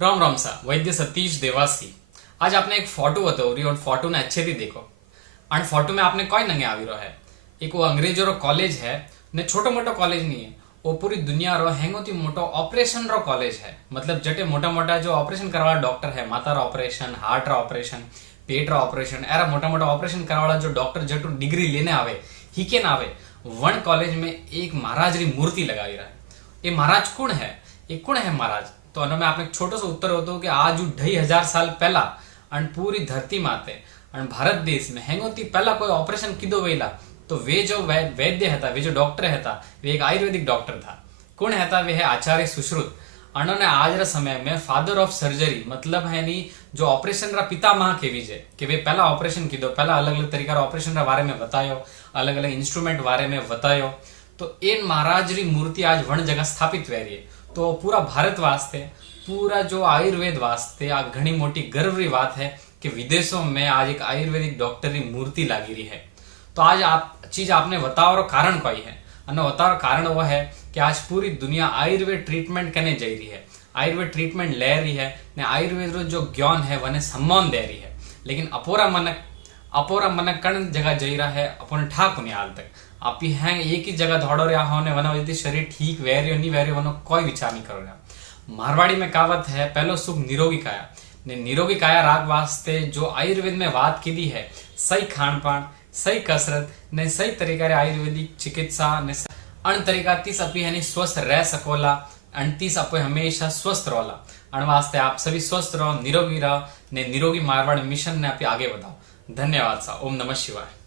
राम राम सा वैद्य सतीश देवासी। आज आपने एक फोटो बतौरी और फोटो ने अच्छे थी देखो और फोटो में आपने कोई नंगे आवी रो है। एक वो अंग्रेजो रो कॉलेज है ने छोटो मोटो कॉलेज नहीं है, वो पूरी दुनिया रो हेंगोती मोटो ऑपरेशन रो कॉलेज है। मतलब जटे मोटा मोटा जो ऑपरेशन करवा डॉक्टर है, माता रो ऑपरेशन, हार्ट रो ऑपरेशन, पेट रो ऑपरेशन, एरा मोटा मोटा ऑपरेशन करवा जो डॉक्टर जटू डिग्री लेने आवे ही के ना आवे वन कॉलेज में एक महाराज री मूर्ति लगाई रहा है। ये महाराज कौन है? ये कौन है महाराज? तो मैं आपने एक छोटो सा उत्तर होतो कि आज 2500 पहला अन पूरी धरती माते अन भारत देश में हेंगोती पहला कोई ऑपरेशन किदो वेला तो वे जो वैद्य हता, वे जो डॉक्टर हता, वे एक आयुर्वेदिक डॉक्टर था। कौन हता? वे है आचार्य सुश्रुत। अनोने आज रा समय में फादर ऑफ सर्जरी, मतलब है नी जो ऑपरेशन रा पितामह केवी जे कि वे पहला ऑपरेशन किदो, पहला अलग अलग तरीका रा ऑपरेशन रा बारे में बतायो, अलग अलग इंस्ट्रूमेंट बारे में बतायो। तो इन महाराज री मूर्ति आज वन जगह स्थापित हुई रही है। तो पूरा भारत वास्ते, पूरा जो आयुर्वेद वास्ते आ घनी मोटी गर्व री बात है कि विदेशों में आज एक आयुर्वेदिक डॉक्टर री मूर्ति लागी रही है। तो आज आप चीज आपने बताओ रो कारण कोई है, अने बताओ कारण वो है कि आज पूरी दुनिया आयुर्वेद ट्रीटमेंट करने जा रही है, आयुर्वेद ट्रीटमेंट ले रही है ने आयुर्वेद रो जो ज्ञान है वने सम्मान दे रही है। लेकिन अपोरा मनक कण जगह जई रहा है, अपन ठाक नहीं हाल तक आप ही हैं एक ही जगह दौड़ो रहा होने वना यदि शरीर ठीक वैरियो नहीं वैरियो वनो कोई विचार नहीं करो रहा। मारवाड़ी में कहावत है, पहलो सुख निरोगी काया ने निरोगी काया राग वास्ते जो आयुर्वेद में बात की दी है, सही खान पान, सही कसरत ने सही तरीका रे आयुर्वेदिक चिकित्सा ने अन तरीका तीस अपी है स्वस्थ रह सकोला, अन तीस अपो हमेशा स्वस्थ रोला। अन वास्ते आप सभी स्वस्थ रहो, निरोगी रहो ने निरोगी मारवाड़ मिशन ने आप आगे बढ़ाओ। धन्यवाद सा। ओम नमः शिवाय।